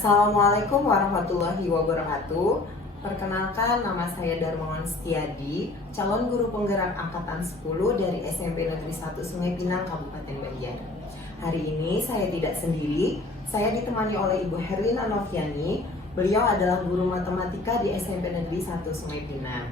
Assalamualaikum warahmatullahi wabarakatuh. Perkenalkan, nama saya Darmawan Setiadi, calon guru penggerak angkatan 10 dari SMP Negeri 1 Sungai Pinang, Kabupaten Banjar. Hari ini saya tidak sendiri, saya ditemani oleh Ibu Herlina Noviani. Beliau adalah guru matematika di SMP Negeri 1 Sungai Pinang.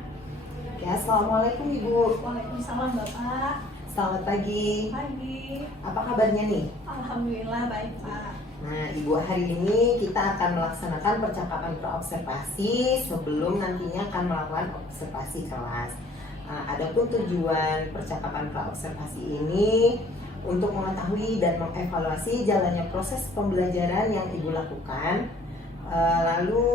Ya, Assalamualaikum Ibu. Waalaikumsalam Bapak. Selamat pagi. Pagi. Apa kabarnya nih? Alhamdulillah baik Pak. Nah, Ibu, hari ini kita akan melaksanakan percakapan praobservasi sebelum nantinya akan melakukan observasi kelas. Adapun tujuan percakapan praobservasi ini untuk mengetahui dan mengevaluasi jalannya proses pembelajaran yang Ibu lakukan. Lalu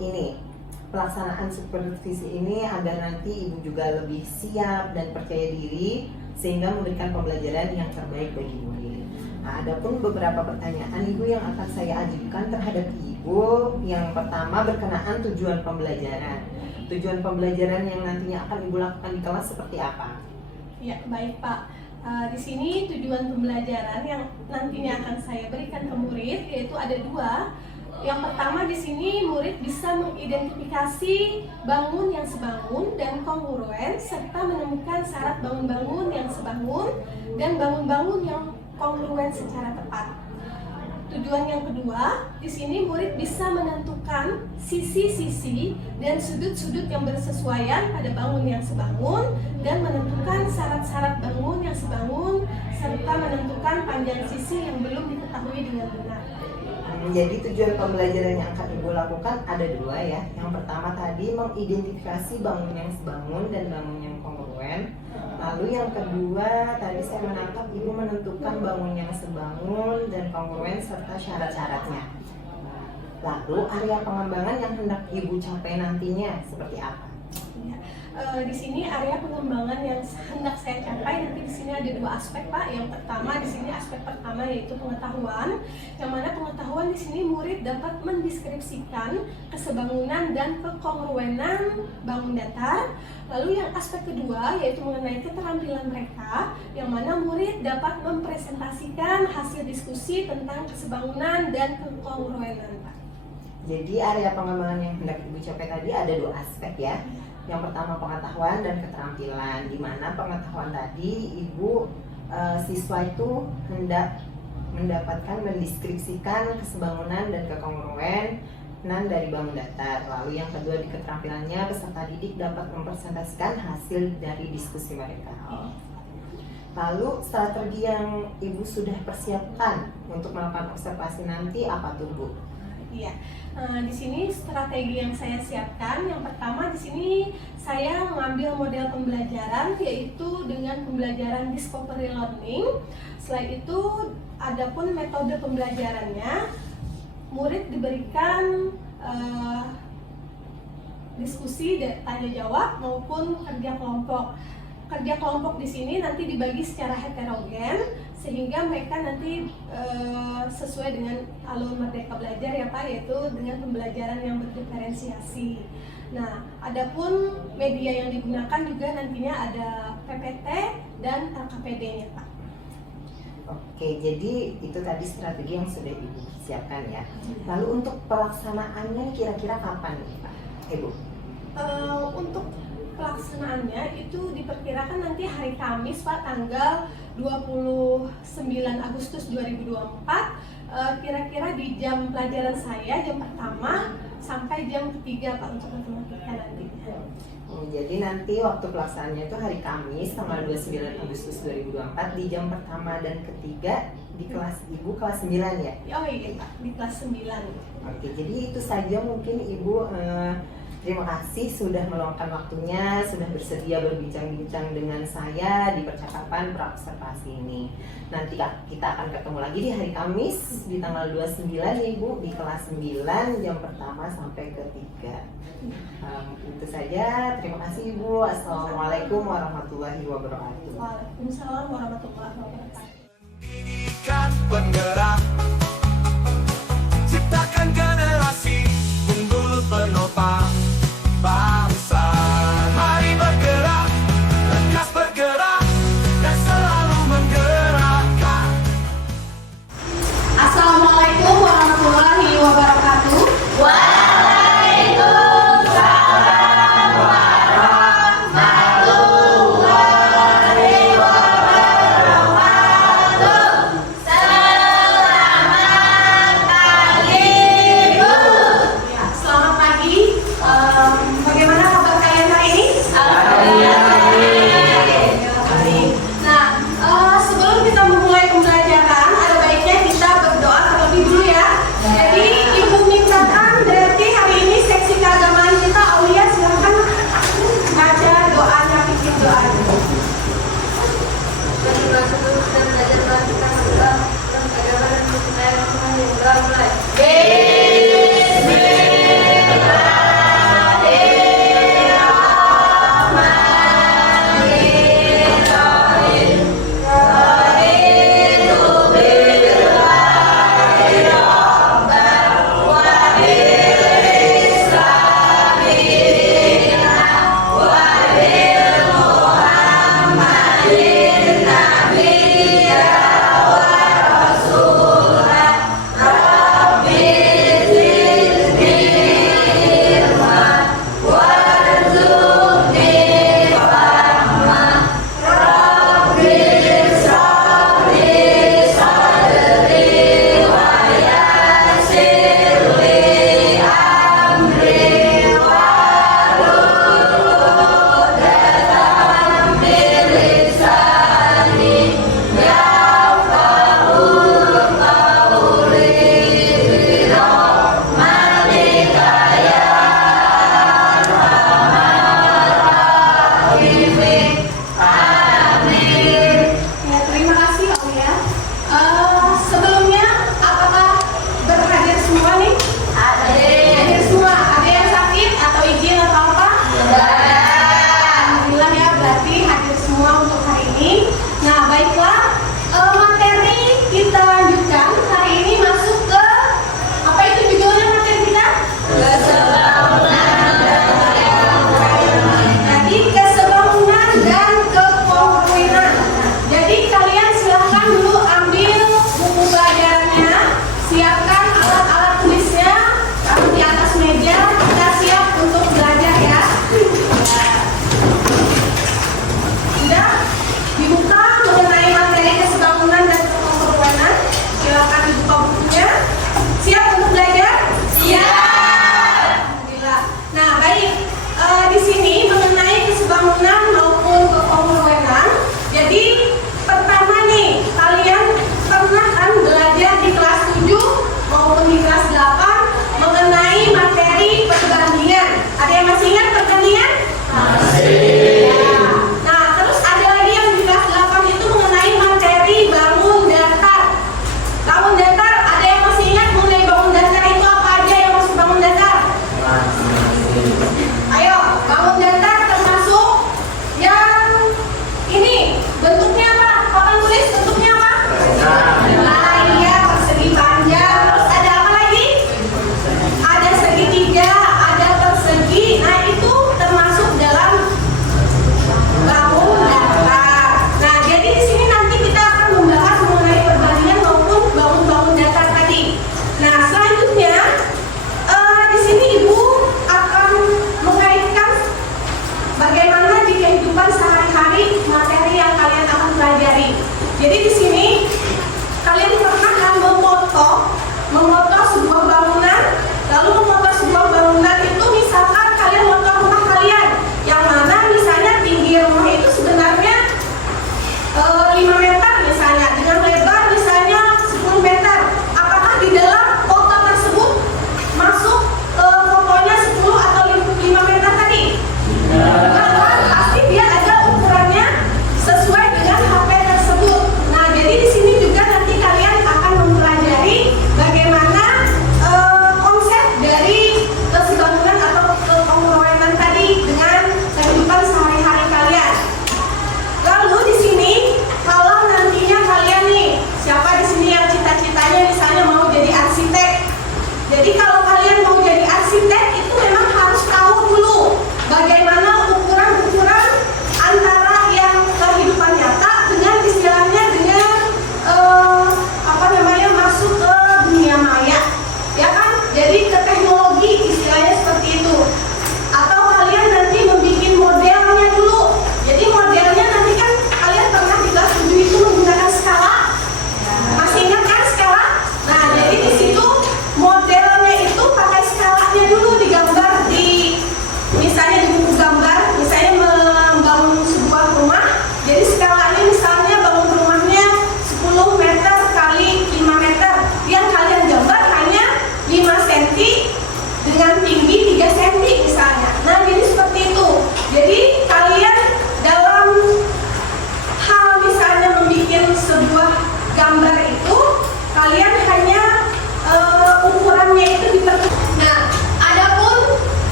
ini pelaksanaan supervisi ini agar nanti Ibu juga lebih siap dan percaya diri sehingga memberikan pembelajaran yang terbaik bagi murid. Adapun beberapa pertanyaan Ibu yang akan saya ajukan terhadap Ibu. Yang pertama berkenaan tujuan pembelajaran. Tujuan pembelajaran yang nantinya akan Ibu lakukan di kelas seperti apa? Ya baik Pak. Di sini tujuan pembelajaran yang nantinya akan saya berikan ke murid yaitu ada dua. Yang pertama di sini murid bisa mengidentifikasi bangun yang sebangun dan kongruen serta menemukan syarat bangun-bangun yang sebangun dan bangun-bangun yang kongruen secara tepat. Tujuan yang kedua, di sini murid bisa menentukan sisi-sisi dan sudut-sudut yang bersesuaian pada bangun yang sebangun dan menentukan syarat-syarat bangun yang sebangun serta menentukan panjang sisi yang belum diketahui dengan benar. Jadi tujuan pembelajaran yang akan Ibu lakukan ada dua ya. Yang pertama tadi mengidentifikasi bangun yang sebangun dan bangun yang kongruen. Lalu yang kedua tadi saya menangkap Ibu menentukan bangun yang sebangun dan kongruen serta syarat-syaratnya. Lalu area pengembangan yang hendak Ibu capai nantinya seperti apa? Di sini area pengembangan yang hendak saya capai nanti di sini ada dua aspek Pak. Yang pertama di sini aspek pertama yaitu pengetahuan, yang mana pengetahuan di sini murid dapat mendeskripsikan kesebangunan dan kekongruenan bangun datar. Lalu yang aspek kedua yaitu mengenai keterampilan mereka, yang mana murid dapat mempresentasikan hasil diskusi tentang kesebangunan dan kekongruenan Pak. Jadi area pengembangan yang hendak Ibu capai tadi ada dua aspek ya. Yang pertama pengetahuan dan keterampilan, di mana pengetahuan tadi Ibu siswa itu hendak mendapatkan mendeskripsikan kesebangunan dan kekongruenan dari bangun datar. Lalu yang kedua di keterampilannya peserta didik dapat mempresentasikan hasil dari diskusi mereka. Lalu strategi yang Ibu sudah persiapkan untuk melakukan observasi nanti apa tuh Bu? Iya, di sini strategi yang saya siapkan, yang pertama di sini saya mengambil model pembelajaran yaitu dengan pembelajaran discovery learning. Setelah itu, adapun metode pembelajarannya, murid diberikan diskusi, tanya jawab maupun kerja kelompok. Kerja kelompok di sini nanti dibagi secara heterogen sehingga mereka nanti sesuai dengan alur Merdeka Belajar ya Pak, yaitu dengan pembelajaran yang berdiferensiasi. Nah, adapun media yang digunakan juga nantinya ada PPT dan LKPD-nya Pak. Oke, jadi itu tadi strategi yang sudah Ibu siapkan ya. Lalu untuk pelaksanaannya kira-kira kapan nih Pak? Ibu? Untuk pelaksanaannya itu diperkirakan nanti hari Kamis Pak, tanggal 29 Agustus 2024, kira-kira di jam pelajaran saya, jam pertama sampai jam ketiga Pak untuk matematika nantinya. Jadi nanti waktu pelaksanaannya itu hari Kamis tanggal 29 Agustus 2024 di jam pertama dan ketiga di kelas Ibu kelas 9 ya? Oh iya Pak, di kelas 9. Oke, jadi itu saja mungkin Ibu. Terima kasih sudah meluangkan waktunya, sudah bersedia berbincang-bincang dengan saya di percakapan praobservasi ini. Nanti kita akan ketemu lagi di hari Kamis di tanggal 29 Ibu di kelas 9 jam pertama sampai ketiga. Itu saja, terima kasih Ibu. Assalamualaikum warahmatullahi wabarakatuh. Waalaikumsalam warahmatullahi wabarakatuh. Pendidikan penggerak, ciptakan generasi unggul penopang bangsa. Mari bergerak, lekas bergerak, dan selalu menggerakkan. Assalamualaikum warahmatullahi wabarakatuh. berdoa dulu. Ya, terima kasih Pak Uya. Sebelumnya, apakah berhadir semua nih? Hadir semua. Ada yang sakit atau izin atau apa? Alhamdulillah ya, berarti hadir semua untuk hari ini. Nah, baiklah. Materi kita lanjutkan. Hari ini masuk ke apa itu judulnya materi kita? Jadi kesebangunan dan kekongruenan. Jadi kalian silahkan dulu ambil buku pelajarannya, siapkan alat-alat tulisnya, taruh di atas meja, kita siap untuk belajar ya. Sudah dibuka mengenai materi kesebangunan dan kekongruenan. Silakan dibuka bukunya. Siap untuk belajar? Siap. Alhamdulillah. Nah, baik. Di sini mengenai kesebangunan maupun kekongruenan. Jadi pertama nih, kalian pernah kan belajar di kelas 7 maupun di kelas 8 mengenai materi perbandingan. Ada yang masih ingat perbandingan? Masih. Nah, terus ada lagi yang di kelas 8 itu mengenai materi bangun datar. Bangun datar, ada yang masih ingat mengenai bangun datar itu apa aja yang masuk bangun datar? Ayo, bangun datar termasuk yang ini bentuknya apa? Papan tulis bentuknya apa? Nah, iya, persegi panjang. Terus ada apa lagi? Ada segitiga, ada persegi. Nah, itu termasuk dalam bangun datar. Nah, jadi di sini nanti kita akan membahas mengenai perbandingan maupun bangun datar tadi. Nah, selanjutnya di sini Ibu akan mengaitkan bagaimana di kehidupan sehari-hari materi yang kalian akan pelajari. Jadi di sini kalian pernah kan memoto sebuah bangunan, lalu memoto sebuah bangunan itu misalkan kalian moto rumah kalian, yang mana misalnya tinggi rumah itu sebenarnya 5 meter misalnya, dengan lebar misalnya 10 meter. Apakah di dalam foto tersebut masuk fotonya 10 atau 5 meter tadi? Pasti dia ada ukurannya sesuai dengan HP tersebut. Nah, jadi di sini juga nanti kalian akan mempelajari bagaimana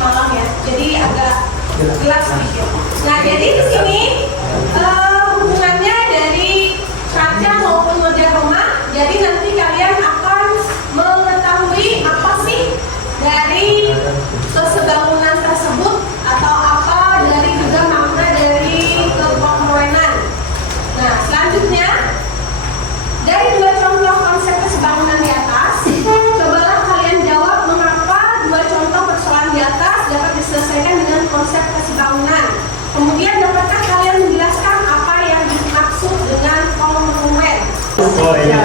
malam ya, jadi agak gelap sedikit. Nah, jadi di sini hubungannya dari kaca maupun wajah rumah. Jadi nanti kalian akan mengetahui apa sih dari sebangunan tersebut atau apa dari juga makna dari kekomponen. Nah, selanjutnya dari dua contoh konsep kesebangunan di atas, cobalah kalian jawab mengapa dua contoh persoalan di atas dapat diselesaikan dengan konsep kesebangunan. Kemudian dapatkah kalian menjelaskan apa yang dimaksud dengan kongruent? Oh iya.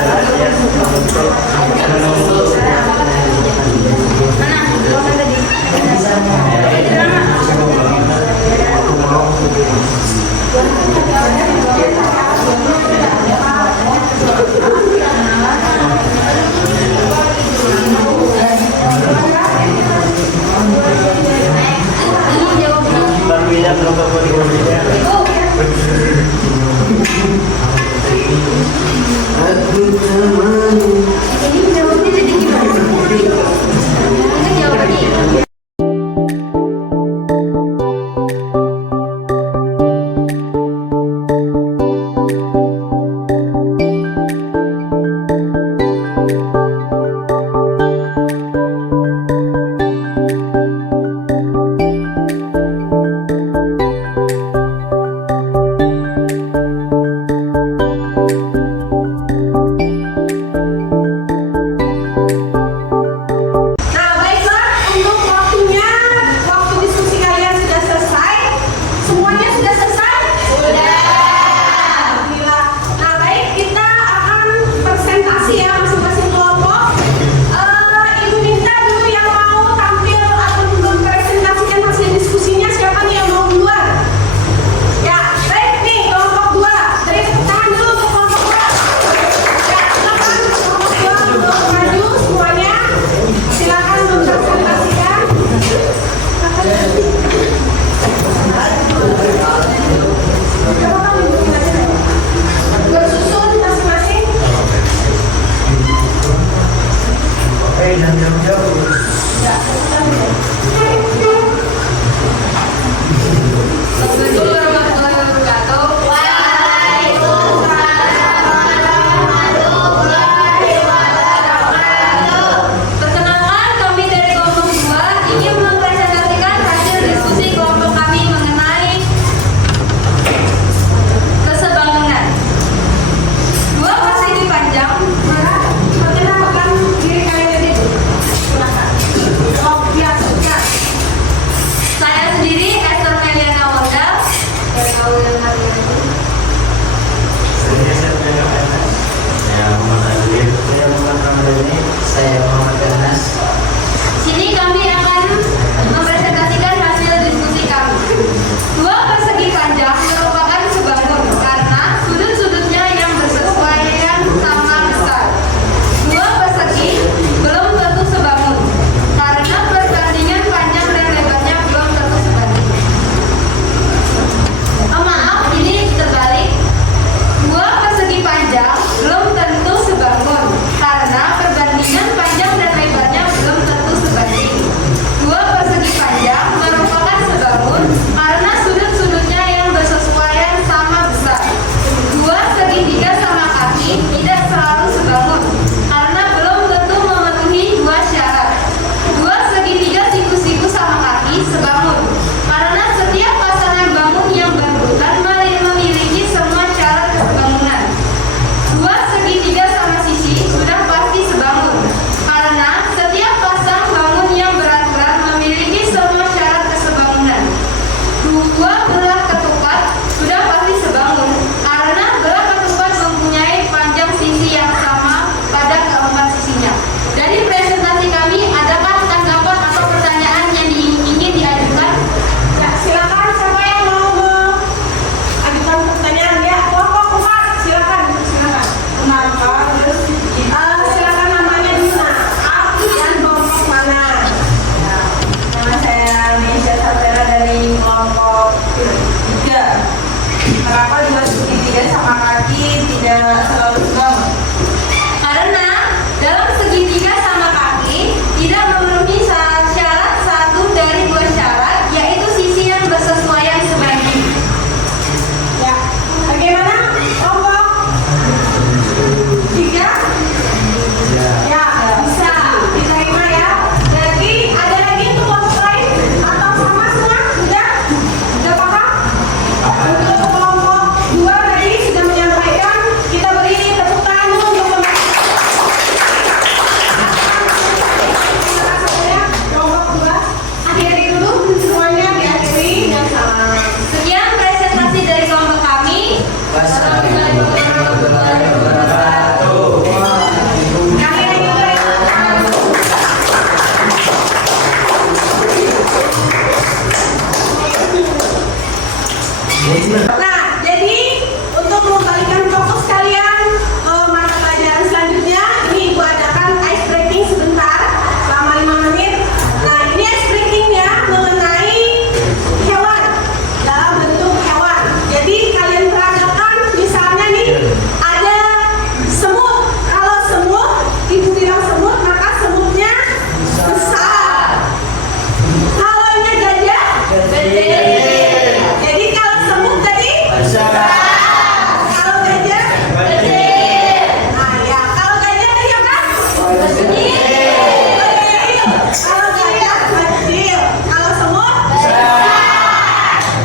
Nah, baiklah, untuk waktunya, waktu diskusi kalian sudah selesai. Semuanya sudah selesai? Sudah. Alhamdulillah. Nah, baik, kita akan presentasi ya masing-masing kelompok. Ibu minta dulu yang mau tampil atau mempresentasikan hasil diskusinya, siapa nih yang mau duluan? Ya, baik nih kelompok 2. Dari tangan dulu untuk kelompok 2. Ya, silakan kelompok 2 untuk maju semuanya. Silakan mempresentasikan. Bersusun masing-masing. Oke, dan jauh-jauh. Assalamualaikum warahmatullahi wabarakatuh. Perkenalkan, kami dari kelompok 2 ingin mempresentasikan hasil diskusi kelompok kami mengenai kesebangunan. Dua persegi panjang. Perkenalkan diri kalian dulu. Silakan. Oh, biasa. Saya sendiri Esther Meliana Wanda dari Kabupaten Magelang. Saya Muhammad Ganas. Sini kami akan mempresentasikan hasil diskusi kami. Dua persegi panjang merupakan sebangun karena sudut-sudutnya yang bersesuaian sama besar. Dua persegi belum tentu sebangun karena perbandingan panjang dan lebarnya belum tentu sebanding. Oh, maaf, ini terbalik. Dua persegi panjang belum tentu sebangun karena perbandingan panjang dan lebarnya belum tentu sebanding. Dua persegi panjang merupakan sebangun karena sudut-sudutnya yang bersesuaian sama besar. Dua segitiga sama kaki tidak selalu sebangun karena belum tentu memenuhi dua syarat. Dua segitiga siku-siku sama kaki sebangun karena setiap pasangan bangun yang berebutan memiliki semua syarat kesebangunan. Dua segitiga sama sisi sudah pasti sebangun karena setiap pasang bangun yang beraturan memiliki semua syarat kesebangunan. Dua belah ketupat sudah pasti sebangun karena belah ketupat mempunyai panjang sisi yang sama pada keempat sisinya. Dari presentasi kami, adakah tanggapan atau pertanyaan yang ingin diajukan? Ya, silakan siapa yang mau mengajukan pertanyaan ya. Kelompok 4, silakan. Kenapa? Terus silakan namanya dulu. Aku dan kelompok mana? Nama saya Nisha Sapera dari kelompok 3. Kenapa dua segitiga sama kaki tidak selalu sebangun? Karena dalam segitiga sama kaki tidak memenuhi syarat satu dari dua Nah, jadi untuk mengembalikan fokus kalian ke mata pelajaran selanjutnya, ini Ibu adakan ice breaking sebentar selama 5 menit. Nah, ini ice breakingnya mengenai hewan dalam bentuk hewan. Jadi kalian peragakan misalnya nih ada semut. Kalau semut, Ibu bilang semut, maka semutnya besar. Kalau gajah, gede. Jadi kalau semut tadi besar. Kalau gajah gede. Nah ya, kalau gajah tadi apa? Kecil. Kalau gajah kecil. Kalau semut besar.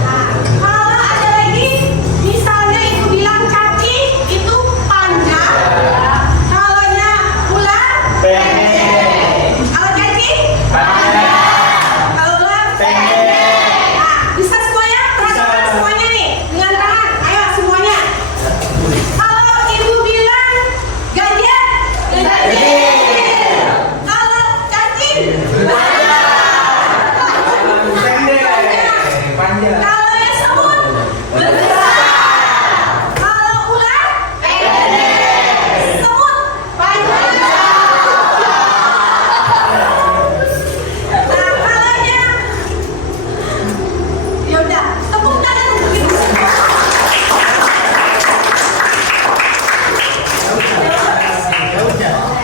Nah, kalau ada lagi, misalnya Ibu bilang cacing itu panjang. Kalau ular pendek. Kalau cacing panjang. Kalau ular pendek. Bisa semuanya? Perhatikan semuanya nih dengan tangan. Ayo semuanya. Kalau Ibu bilang gajah, gede. Kalau cacing, Panjang. kalau yang semut, besar. Kalau ular, pendek. Semut, panjang. Nah, kalau ya udah, tepuk tangan untuk Ibu.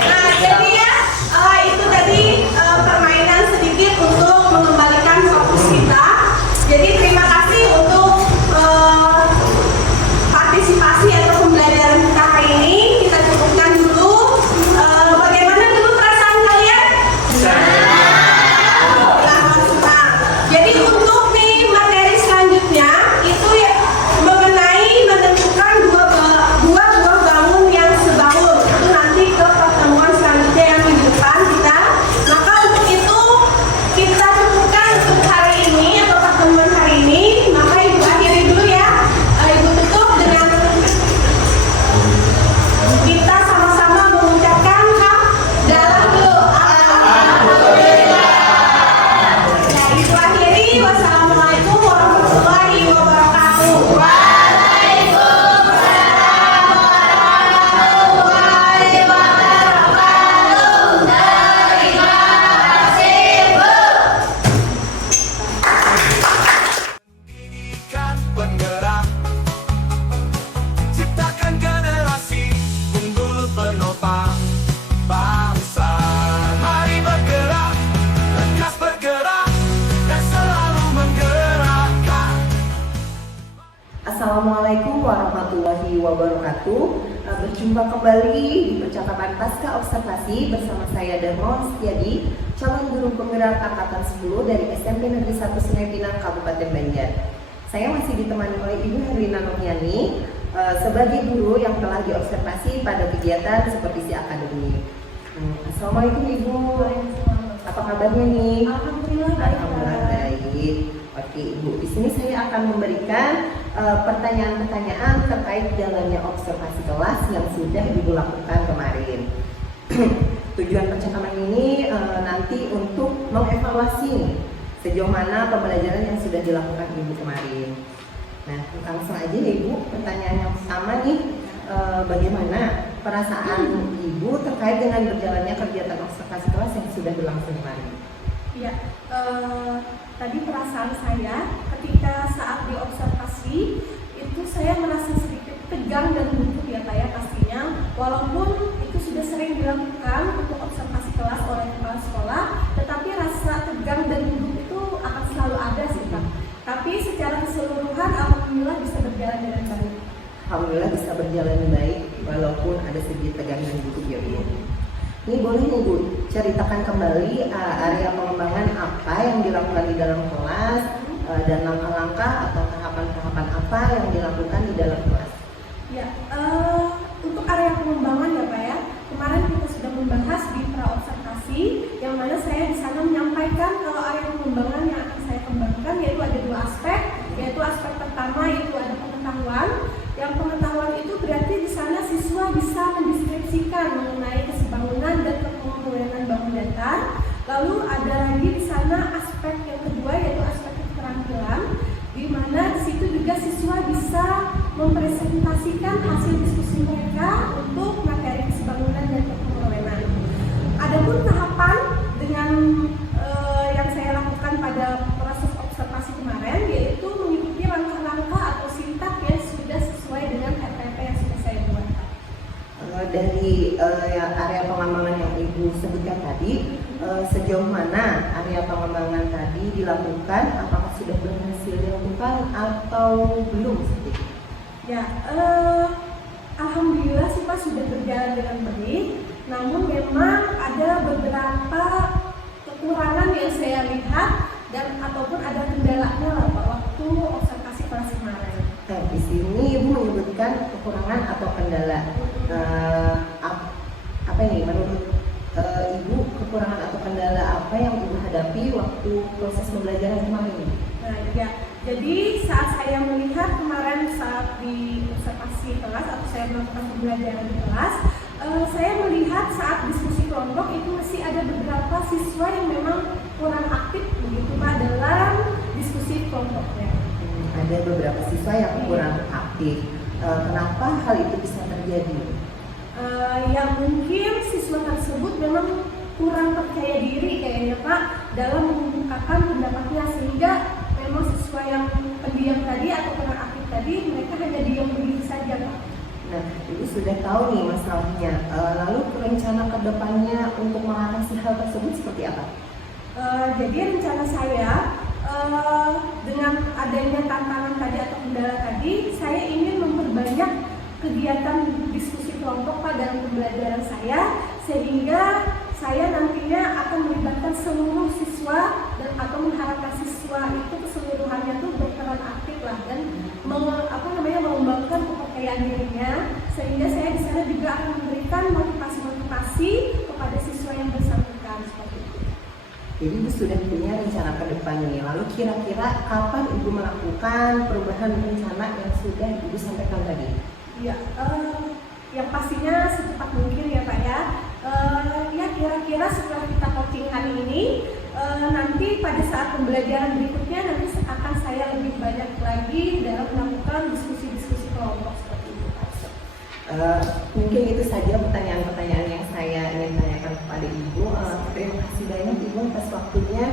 Nah, jadi ya itu tadi permainan sedikit untuk mengembalikan fokus kita. Jadi terima kasih untuk partisipasi atau pembelajaran kita hari ini. Kita cukupkan dulu. Bagaimana dulu perasaan kalian? Senang. Jadi untuk nih materi selanjutnya itu ya mengenai menentukan dua buah bangun yang sebangun. Itu nanti ke pertemuan selanjutnya yang minggu depan kita. Maka untuk itu kita cukupkan untuk hari ini atau pertemuan hari ini. Maka Ibu akhiri dulu ya. Ibu tutup dengan kita sama-sama mengucapkan dalam doa. Ya, Ibu akhiri. Wassalamualaikum warahmatullahi wabarakatuh. Pendidikan penggerak, ciptakan generasi unggul penopang bangsa. Mari bergerak, lekas bergerak, dan selalu menggerakkan. Assalamualaikum warahmatullahi wabarakatuh. Berjumpa kembali di percakapan pasca observasi bersama saya Darmawan Setiadi, calon guru penggerak angkatan 10 dari SMP Negeri 1 Sungai Pinang, Kabupaten Banjar. Saya masih ditemani oleh Ibu Herlina Noviani sebagai guru yang telah diobservasi pada kegiatan seperti si akademi. Assalamualaikum Ibu. Apa kabarnya nih? Alhamdulillah baik. Oke Ibu, di sini saya akan memberikan pertanyaan-pertanyaan terkait jalannya observasi kelas yang sudah Ibu lakukan kemarin. Tujuan percakapan ini nanti untuk mengevaluasi sejauh mana pembelajaran yang sudah dilakukan Ibu kemarin. Nah, langsung aja ya Ibu, pertanyaan yang pertama nih, bagaimana perasaan Ibu terkait dengan berjalannya kegiatan observasi kelas yang sudah berlangsung kemarin? Ya, tadi perasaan saya ketika saat diobservasi itu saya merasa sedikit tegang dan gugup ya Pak ya pastinya. Walaupun itu sudah sering dilakukan untuk observasi kelas oleh kepala sekolah, tetapi rasa tegang dan gugup itu akan selalu ada sih Pak. Tapi secara keseluruhan alhamdulillah bisa berjalan dengan baik. Alhamdulillah bisa berjalan baik walaupun ada sedikit tegang dan gugup ya Bu. Ini boleh nih Bu, ceritakan kembali area pengembangan apa yang dilakukan di dalam kelas dan langkah-langkah atau tahapan-tahapan apa yang dilakukan di dalam kelas. Ya, untuk area pengembangan ya Pak ya, kemarin kita sudah membahas di praobservasi yang mana saya di sana menyampaikan kalau area pengembangan yang akan saya kembangkan yaitu ada dua aspek, yaitu aspek pertama yaitu ada pengetahuan. Yang pengetahuan itu berarti di sana siswa bisa mendeskripsikan mengenai kesebangunan dan kepengurunan bangun datar. Lalu ada lagi di sana aspek yang kedua yaitu aspek keterampilan, di mana di situ juga siswa mempresentasikan hasil diskusi mereka untuk materi kesebangunan dan kepengelolaan. Adapun tahapan dengan yang saya lakukan pada proses observasi kemarin yaitu mengikuti langkah-langkah atau sintak yang sudah sesuai dengan RPP yang sudah saya buat. Dari area pengembangan yang Ibu sebutkan tadi, sejauh mana area pengembangan tadi dilakukan? Apakah sudah berhasil dilakukan atau belum? Ya, alhamdulillah sih Pak sudah berjalan dengan baik. Namun memang ada beberapa kekurangan yang saya lihat dan ataupun ada kendalanya lah Pak waktu observasi kelas kemarin. Di sini Ibu menyebutkan kekurangan atau kendala. Apa ini menurut Ibu kekurangan atau kendala apa yang Ibu hadapi waktu proses pembelajaran kemarin? Nah, ya. Jadi saat saya melihat kemarin saat di observasi kelas atau saya melakukan pembelajaran di kelas, saya melihat saat diskusi kelompok itu masih ada beberapa siswa yang memang kurang aktif begitu Pak dalam diskusi kelompoknya. Ada beberapa siswa yang kurang aktif. Kenapa hal itu bisa terjadi? Ya mungkin siswa tersebut memang kurang percaya diri kayaknya Pak dalam mengungkapkan pendapatnya sehingga memang siswa yang pendiam tadi atau kurang aktif tadi mereka hanya diam begitu saja Pak. Nah, Ibu sudah tahu nih masalahnya. Lalu rencana ke depannya untuk mengatasi hal tersebut seperti apa? Jadi rencana saya dengan adanya tantangan tadi atau kendala tadi, saya ingin memperbanyak kegiatan diskusi kelompok Pak dalam pembelajaran saya sehingga saya nantinya akan melibatkan seluruh siswa dan atau mengharapkan siswa itu keseluruhannya tuh berperan aktif lah dan mengembangkan kepercayaan dirinya sehingga saya di sana juga akan memberikan motivasi kepada siswa yang bersangkutan seperti itu. Jadi Ibu sudah punya rencana ke depannya. Lalu kira-kira kapan Ibu melakukan perubahan rencana yang sudah Ibu sampaikan tadi? Ya, yang pastinya secepat mungkin ya Pak ya. Ya kira-kira setelah kita coaching hari ini, nanti pada saat pembelajaran berikutnya nanti akan saya lebih banyak lagi dalam melakukan diskusi-diskusi kelompok seperti itu Pak. Mungkin itu saja pertanyaan-pertanyaan yang saya ingin tanyakan kepada Ibu. Terima kasih banyak Ibu atas waktunya.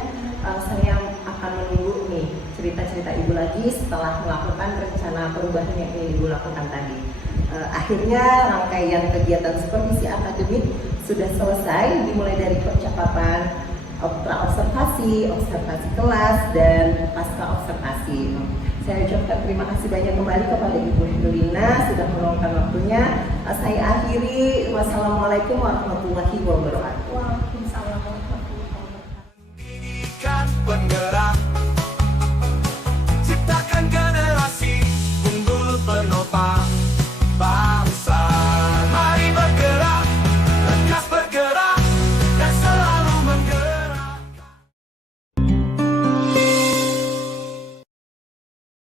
Saya akan menunggu nih cerita-cerita Ibu lagi setelah melakukan rencana perubahan yang ingin Ibu lakukan tadi. Akhirnya rangkaian kegiatan supervisi akademik sudah selesai, dimulai dari percakapan observasi kelas dan pasca observasi. Saya ucapkan terima kasih banyak kembali kepada Ibu Helena sudah meluangkan waktunya. Saya akhiri. Wassalamualaikum warahmatullahi wabarakatuh.